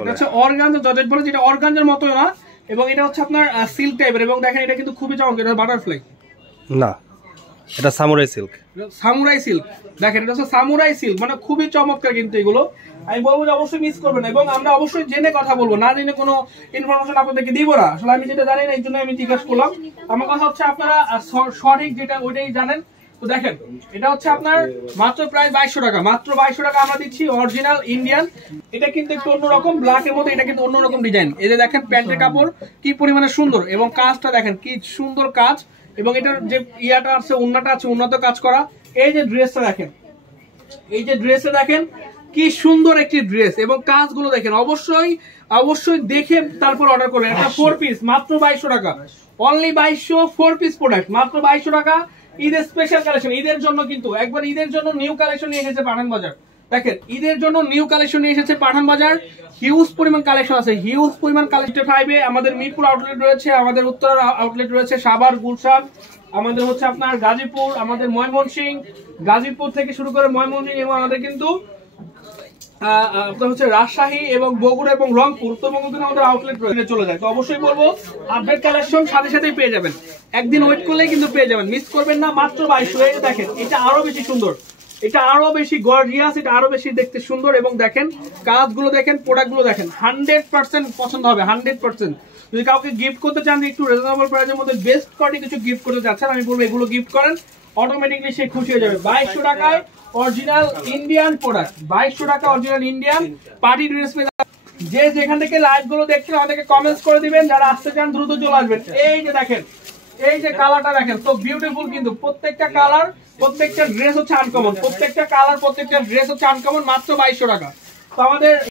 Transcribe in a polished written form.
এটা হচ্ছে organza georgette বলে, যেটা অর্গানজার মতো না, এবং এটা হচ্ছে আপনার সিল্ক টাইপের, এবং দেখেন এটা কিন্তু খুবই চমৎকার। এটা বাটারফ্লাই না, এটা সামুরাই সিল্ক। সামুরাই সিল্ক, দেখেন এটা হচ্ছে সামুরাই সিল্ক, মানে খুবই চমৎকার। কিন্তু এগুলো আমি বলবো যে অবশ্যই মিস করবেন, এবং আমরা অবশ্যই জেনে কথা বলবো, না জেনে কোনো ইনফরমেশন আপনাদেরকে দিব না। আসলে আমি যেটা জানি না, এই জন্য আমি জিজ্ঞাসা করলাম। আমার কথা হচ্ছে আপনারা সঠিক যেটা ওইটাই জানেন। তো দেখেন এটা হচ্ছে আপনার মাত্র প্রায় 2200 টাকা, মাত্র 2200 টাকা আমরা দিচ্ছি, অরিজিনাল ইন্ডিয়ান। এটা কিন্তু একটু অন্যরকম, ব্ল্যাক এর মধ্যে, এটা কিন্তু অন্যরকম ডিজাইন। এই যে দেখেন প্যান্টের কাপড় কি পরিমাণে সুন্দর, এবং কাজটা দেখেন কি সুন্দর কাজ, এবং এটার যে ইয়াটা আছে, উন্নাটা আছে, উন্নত কাজ করা। এই যে ড্রেসটা দেখেন, এই যে ড্রেসটা দেখেন কি সুন্দর একটি ড্রেস, এবং কাজগুলো দেখেন। অবশ্যই অবশ্যই দেখে তারপর অর্ডার করবেন। এটা 4 পিস, মাত্র 2200 টাকা, অনলি 2200, 4 পিস প্রোডাক্ট, মাত্র 2200 টাকা। ঈদের স্পেশাল কালেকশন, ঈদের জন্য কিন্তু একবার ঈদের জন্য নিউ কালেকশন নিয়ে এসেছে পাঠান বাজার। দেখেন ঈদের জন্য নিউ কালেকশন নিয়ে এসেছে পাঠান বাজার, হিউজ পরিমাণ কালেকশন আছে, হিউজ পরিমাণ কালেকশন। 5 এ আমাদের মিরপুর আউটলেট রয়েছে, আমাদের উত্তরা আউটলেট রয়েছে, সাভার, গুলশান, আমাদের হচ্ছে আপনার গাজীপুর, আমাদের ময়মনসিংহ, গাজীপুর থেকে শুরু করে ময়মনসিংহ, এবং আমাদের কিন্তু আপনার হচ্ছে রাজশাহী এবং বগুড়া এবং রংপুর, উত্তরবঙ্গ কিন্তু আমাদের আউটলেট রয়েছে, চলে যায়। তো অবশ্যই বলবো আপডেট কালেকশন সাথে সাথেই পেয়ে যাবেন, একদিন ওয়েট করলেই কিন্তু পেয়ে যাবেন, মিস করবেন না। মাত্র 2200। এই দেখেন এটা আরো বেশি সুন্দর, এটা আরো বেশি গর্জিয়াস, এটা আরো বেশি দেখতে সুন্দর, এবং দেখেন কাজগুলো দেখেন, প্রোডাক্টগুলো দেখেন, 100% পছন্দ হবে, 100%। যদি কাউকে গিফট করতে চান, একটু রিজনেবল প্রাইসের মধ্যে বেস্ট কোয়ালিটি কিছু গিফট করতে চাচ্ছেন, আমি বলবো এগুলো গিফট করেন, অটোমেটিকলি সে খুশি হয়ে যাবে। 2200 টাকায় অরিজিনাল ইন্ডিয়ান প্রোডাক্ট, 2200 টাকা অরিজিনাল ইন্ডিয়ান পার্টি ড্রেস। যে যেখান থেকে লাইভ গুলো দেখছেন আমাদেরকে কমেন্টস করে দিবেন, যারা আসতে চান দ্রুত চলে আসবেন। এই যে দেখেন, এই যে কালারটা দেখেন, তো বিউটিফুল, কিন্তু প্রত্যেকটা কালার, প্রত্যেকটা ড্রেস হচ্ছে আনকমন, প্রত্যেকটা কালার, প্রত্যেকটা ড্রেস হচ্ছে আনকমন, মাত্র 2200 টাকা। তো আমাদের